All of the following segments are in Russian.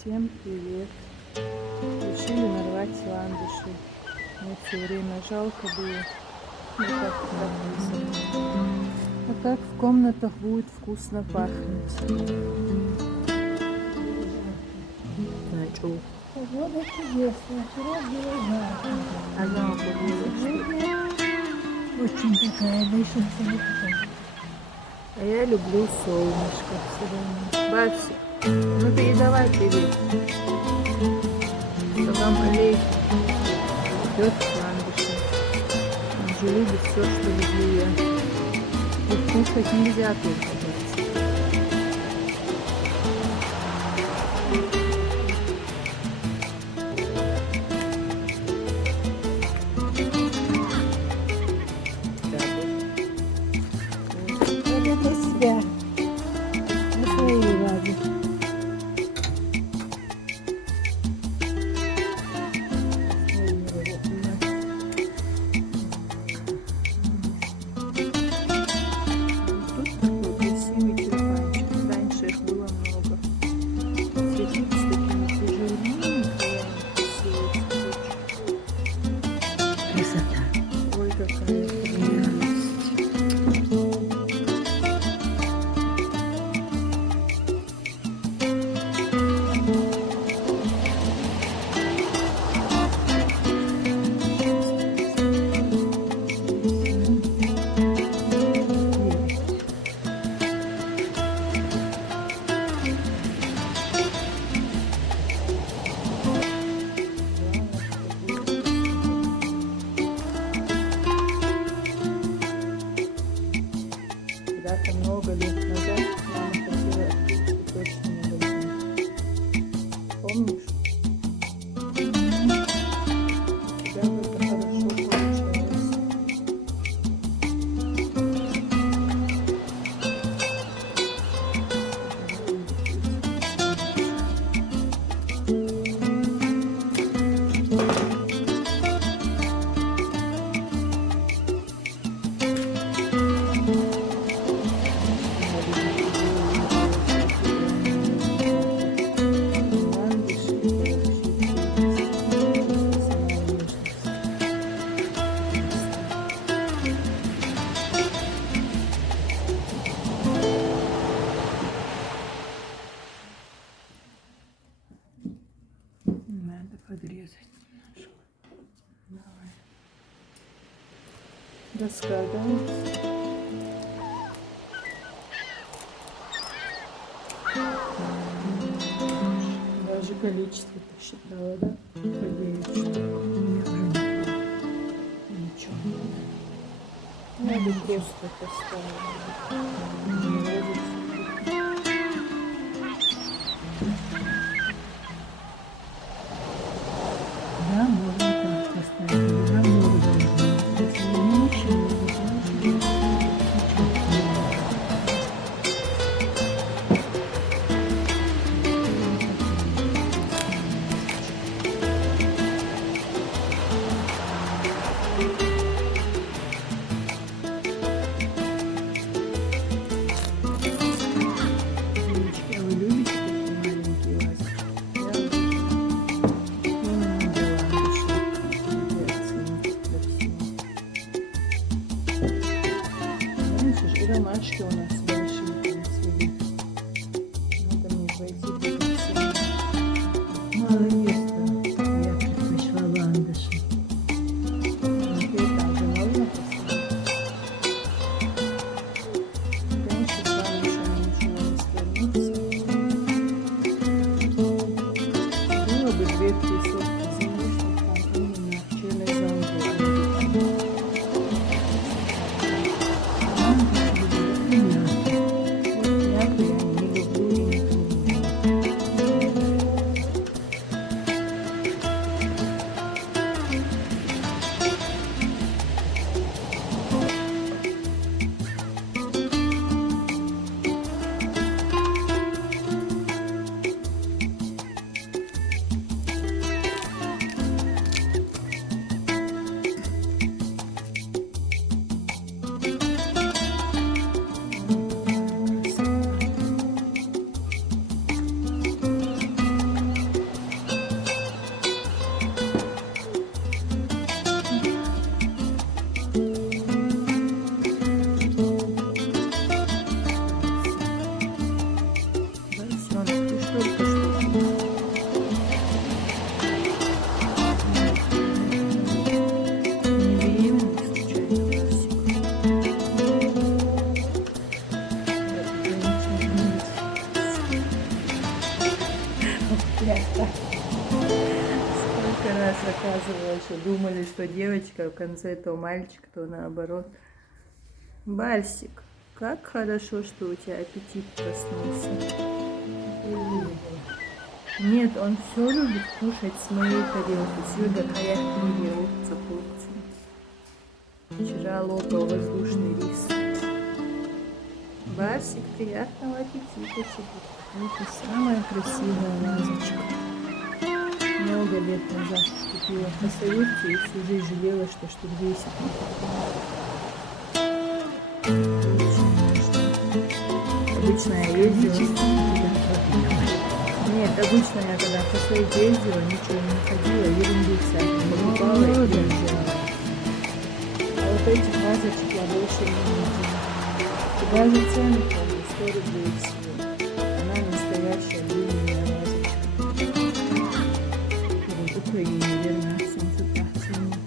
Всем привет! Решили нарвать ландыши. Мне все время жалко было. Вот так прописано. А как в комнатах будет вкусно пахнуть. Начал. Погода чудесная, вчера было жарко. А жалко было, что... Очень такая, да еще такая. А я люблю солнышко все равно. Бабси, ну передавай привет. Что вам Олег идет с ландышем. Он же любит все, что люблю я. И кушать нельзя только Бабси. Вот это себя. На своей ладе. Тут такой красивый тюльпанчик. Раньше их было много. Цветут с такими тяжеленными красивыми цветочками. Красота. Ой, какая прелесть. Когда-то много лет назад мама хотела открыть цветочный магазин. Помнишь? У тебя как-то хорошо получалось. Надо подрезать немножко. Давай. Доска, да? Даже количество посчитала, да? По 9 штук. Ничего. Надо просто поставить. Не ложится. Да, можно так поставить. Да, можно. Если не ничего, то Сколько раз рассказывала, что думали, что девочка в конце, то мальчик, то наоборот. Барсик, как хорошо, что у тебя аппетит проснулся. Нет, он все любит кушать с моей тарелки. Сюда хаяхтили опца порцию. Вчера лопал воздушный рис. Барсик, приятного аппетита тебе. Это самая красивая вазочка. Много лет назад купила по советке и всю жизнь жалела, что штук 10 не купила. Очень нежно. Обычно я ездила. Нет, обычно я когда в кафе ездила, ничего не находила, ерунду всякую покупала и приезжала. А вот этих вазочек я больше не видела. И даже цены помню, 100 рублей всего. Она настоящая длинная вазочка. Вот в Украине, наверное, солнцепах ценник.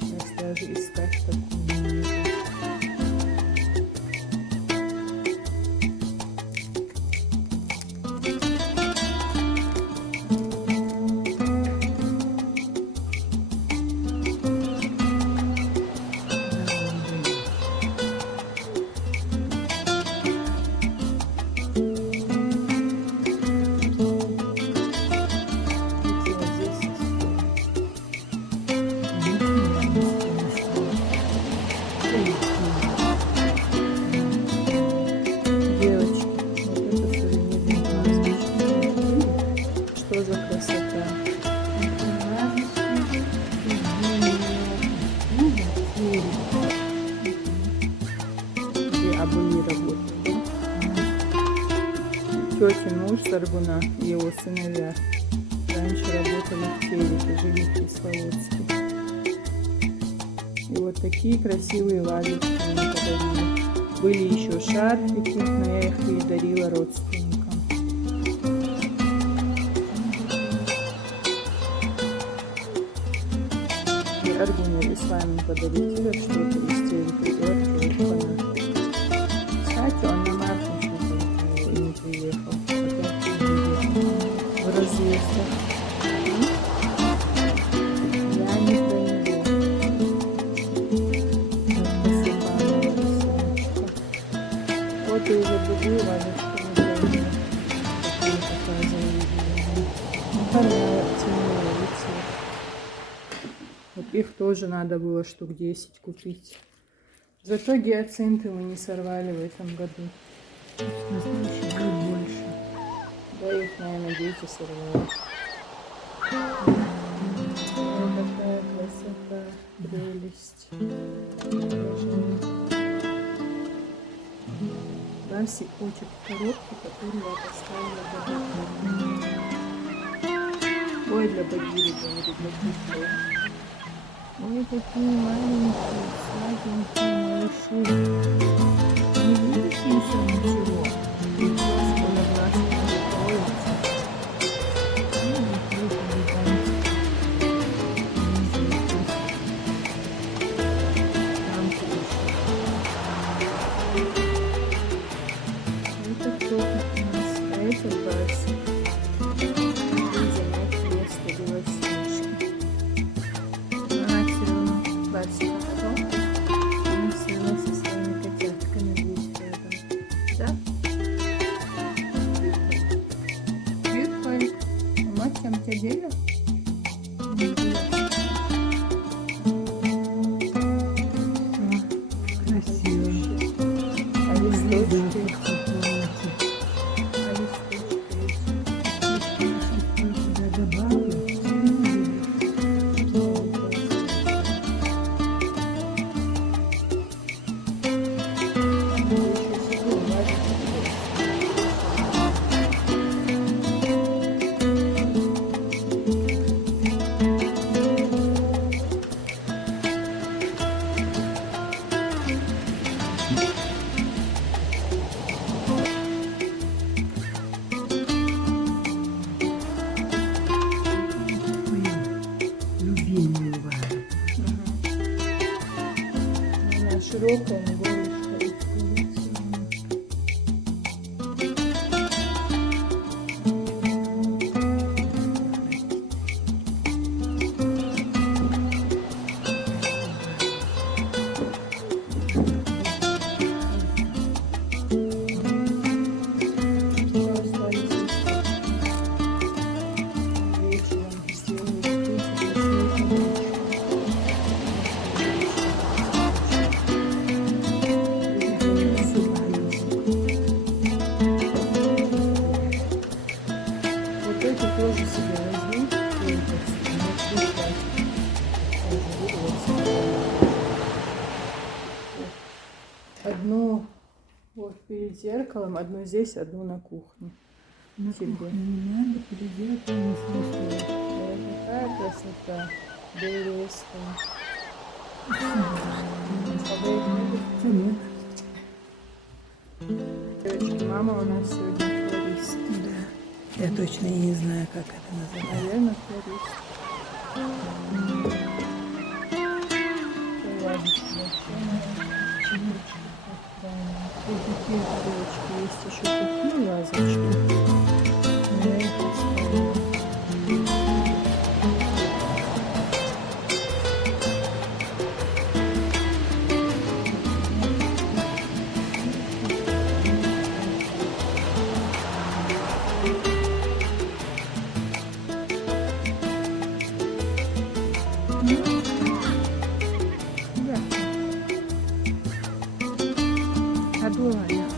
Сейчас даже искать такую не вижу. Девочки, вот это современная вазочка. Что за красота? Где обуви работают, да? Тетин муж Саргуна и его сыновья раньше работали в Тереке, жили в Кисловодске. И вот такие красивые вазочки мне подарили. Были еще шарфики, но я их передарила родственникам. И Аргуне Исламин подарил тебе что-то из Терека. Кстати, он на Маркинскую не приехал. Опять приехал. В разъездах. Я не про него. Вот и уже другую вазочку не знаю. Такую показываю. Ну, хорошая, темная лицо. Вот их тоже надо было штук 10 купить. Зато гиацинты мы не сорвали в этом году. На следующий год больше. Да их, наверное, дети сорвали. Ой, какая красота, прелесть. Обожаю. Барсик хочет коробку, которую я поставила для Багира. Ой, для Багиры, говорю, для Китай. Ой, какие маленькие, сладенькие малыши. Не видишь еще ничего? И просто на глаз не закроется. Там крыша. Это кто у нас? А это Барсик. Решил занять место белоснежки. Она все равно Барсика потом. Она все равно со своими котятками будет рядом. Да? Привет, Харик. Мать там тебя деля? Красиво. А листочки? А листочки? Туда добавлю. Любимую вазу. Она широкая, но горлышко. одну вот перед зеркалом, одну здесь, одну на кухне. На Тебе. кухне не надо, переделать не стоит. Такая красота. Березка. Да нет. Девочки, мама у нас сегодня флорист. Да. Я точно и не знаю, как это называется. Наверное, флорист. Вазочки вообще. Вот такие девочки. Есть еще такие вазочки. Но я их оставила. Да. Одолаю.